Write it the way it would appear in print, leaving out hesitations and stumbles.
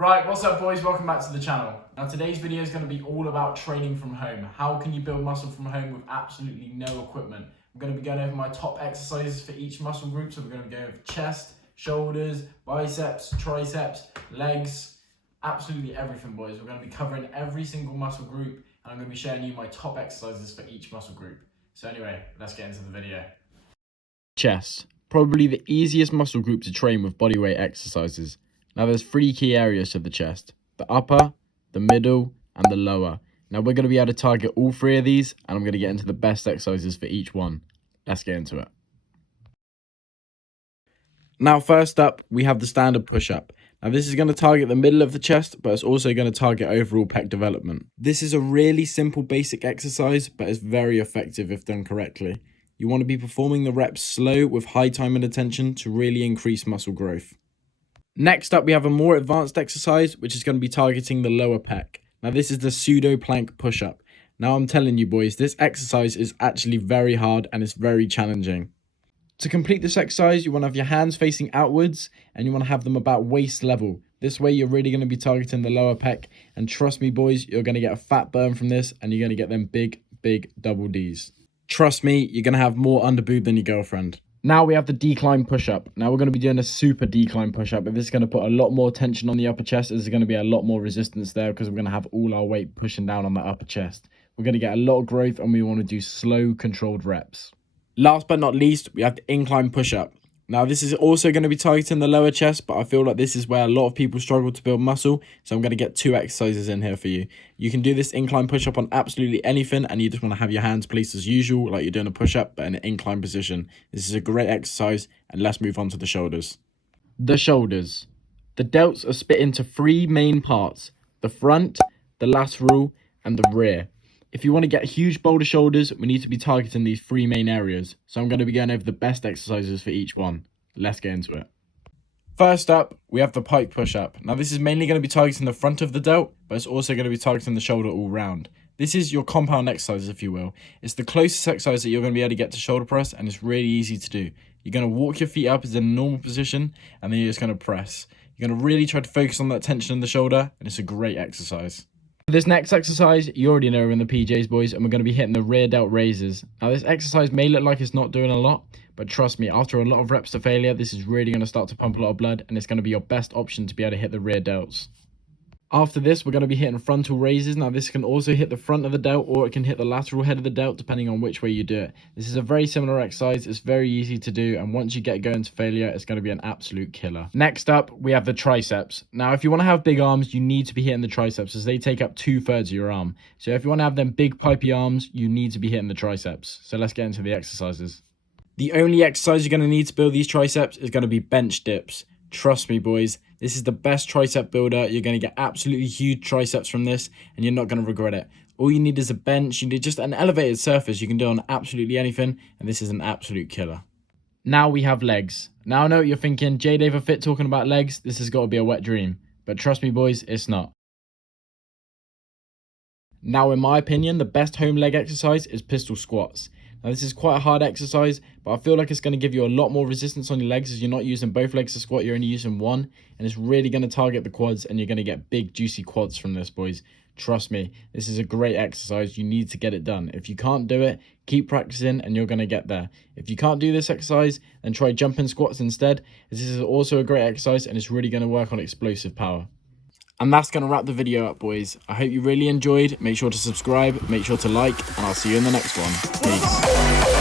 Right, what's up boys? Welcome back to the channel. Now today's video is going to be all about training from home. How can you build muscle from home with absolutely no equipment? I'm going to be going over my top exercises for each muscle group. So we're going to go over chest, shoulders, biceps, triceps, legs, absolutely everything boys. We're going to be covering every single muscle group and I'm going to be showing you my top exercises for each muscle group. So anyway, let's get into the video. Chest, probably the easiest muscle group to train with bodyweight exercises. Now there's three key areas to the chest: the upper, the middle, and the lower. Now we're going to be able to target all three of these, and I'm going to get into the best exercises for each one. Let's get into it. Now first up, we have the standard push-up. Now this is going to target the middle of the chest, but it's also going to target overall pec development. This is a really simple basic exercise, but it's very effective if done correctly. You want to be performing the reps slow with high time and attention to really increase muscle growth. Next up, we have a more advanced exercise, which is going to be targeting the lower pec. Now, this is the pseudo plank push-up. Now, I'm telling you boys, this exercise is actually very hard and it's very challenging. To complete this exercise, you want to have your hands facing outwards and you want to have them about waist level. This way, you're really going to be targeting the lower pec. And trust me, boys, you're going to get a fat burn from this and you're going to get them big double Ds. Trust me, you're going to have more underboob than your girlfriend. Now we have the decline push-up. Now we're going to be doing a super decline push-up, but this is going to put a lot more tension on the upper chest. There's going to be a lot more resistance there because we're going to have all our weight pushing down on the upper chest. We're going to get a lot of growth and we want to do slow, controlled reps. Last but not least, we have the incline push-up. Now this is also going to be targeting the lower chest, but I feel like this is where a lot of people struggle to build muscle. So I'm going to get two exercises in here for you. You can do this incline push-up on absolutely anything and you just want to have your hands placed as usual, like you're doing a push-up, but in an incline position. This is a great exercise and let's move on to the shoulders. The shoulders. The delts are split into three main parts: the front, the lateral, and the rear. If you want to get huge boulder shoulders, we need to be targeting these three main areas. So I'm going to be going over the best exercises for each one. Let's get into it. First up, we have the pike push-up. Now this is mainly going to be targeting the front of the delt, but it's also going to be targeting the shoulder all round. This is your compound exercise, if you will. It's the closest exercise that you're going to be able to get to shoulder press, and it's really easy to do. You're going to walk your feet up as in a normal position, and then you're just going to press. You're going to really try to focus on that tension in the shoulder, and it's a great exercise. For this next exercise, you already know we're in the PJs, boys, and we're going to be hitting the rear delt raises. Now, this exercise may look like it's not doing a lot, but trust me, after a lot of reps to failure, this is really going to start to pump a lot of blood, and it's going to be your best option to be able to hit the rear delts. After this, we're going to be hitting frontal raises. Now, this can also hit the front of the delt, or it can hit the lateral head of the delt, depending on which way you do it. This is a very similar exercise. It's very easy to do, and once you get going to failure, it's going to be an absolute killer. Next up, we have the triceps. Now, if you want to have big arms, you need to be hitting the triceps, as they take up 2/3 of your arm. So if you want to have them big, pipey arms, you need to be hitting the triceps. So let's get into the exercises. The only exercise you're going to need to build these triceps is going to be bench dips. Trust me, boys, this is the best tricep builder. You're going to get absolutely huge triceps from this, and you're not going to regret it. All you need is a bench. You need just an elevated surface. You can do on absolutely anything, and this is an absolute killer. Now we have legs. Now I know what you're thinking, JDaverFit talking about legs, this has got to be a wet dream. But trust me, boys, it's not. Now, in my opinion, the best home leg exercise is pistol squats. Now this is quite a hard exercise, but I feel like it's going to give you a lot more resistance on your legs as you're not using both legs to squat, you're only using one, and it's really going to target the quads, and you're going to get big juicy quads from this, boys. Trust me, this is a great exercise. You need to get it done. If you can't do it, keep practicing and you're going to get there. If you can't do this exercise, then try jumping squats instead. This is also a great exercise and it's really going to work on explosive power. And that's going to wrap the video up, boys. I hope you really enjoyed. Make sure to subscribe, make sure to like, and I'll see you in the next one. Peace.